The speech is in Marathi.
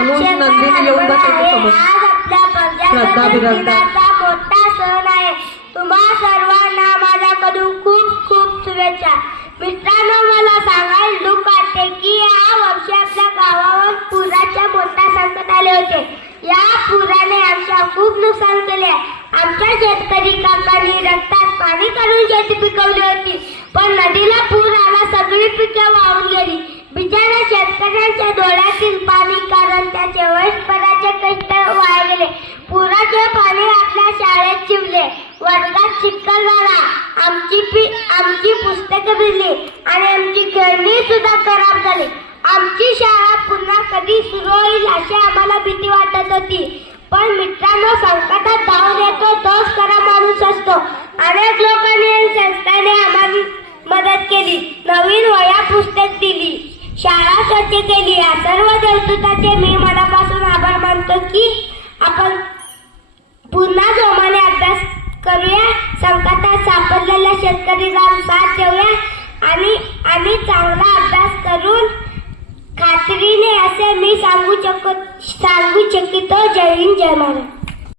म्हणून नंदीने येऊन बसायचं समोर. आज आपल्या पंजाबचा मोठा सण आहे. तुम्हा सर्वांना माझ्याकडून खूप खूप शुभेच्छा. मित्रांनो, मला सांगायला दुःख वाटते की या वर्षी आपल्या गावावर पुराचे मोठा संकट आले होते. या पुराने आमच्या खूप नुकसान केले. आमच्या शेतकरी काकांनी रक्तात पाणी काढून शेती पिकवली होती, पण नदीला पूर आला, सगळी पिके वाहून गेली. बिचाऱ्या शेतकऱ्यांच्या डोळ्यातील पाणी, कारण त्याचे वर्षभराचे कष्ट वाया गेले. पुराचे पाणी आपल्या शाळेत शिरले, वर्गात चिखल झाला, आमची पुस्तके भिजली आणि आमची खेळणी सुद्धा खराब झाली. आमची शाळा पुन्हा कधी सुरू होईल अशी आम्हाला भीती वाटत होती. पण मित्रांनो, संकटात धावून येतो तोच खरा माणूस असतो. अनेक लोकांनी आणि संस्थांनी आम्हाला मदत केली, नवीन वह्या पुस्तक दिली, शाळा स्वच्छ केली. या सर्व देवदूतांचे मी मनापासून आभार मानतो की आपण पुन्हा जोमाने अभ्यास करूया, संकटात सापडलेल्या शेतकरीला साथ देऊया आणि चांगला अभ्यास करून खात्रीने असे मी सांगू शकतो. जय हिंद, जय महाराज.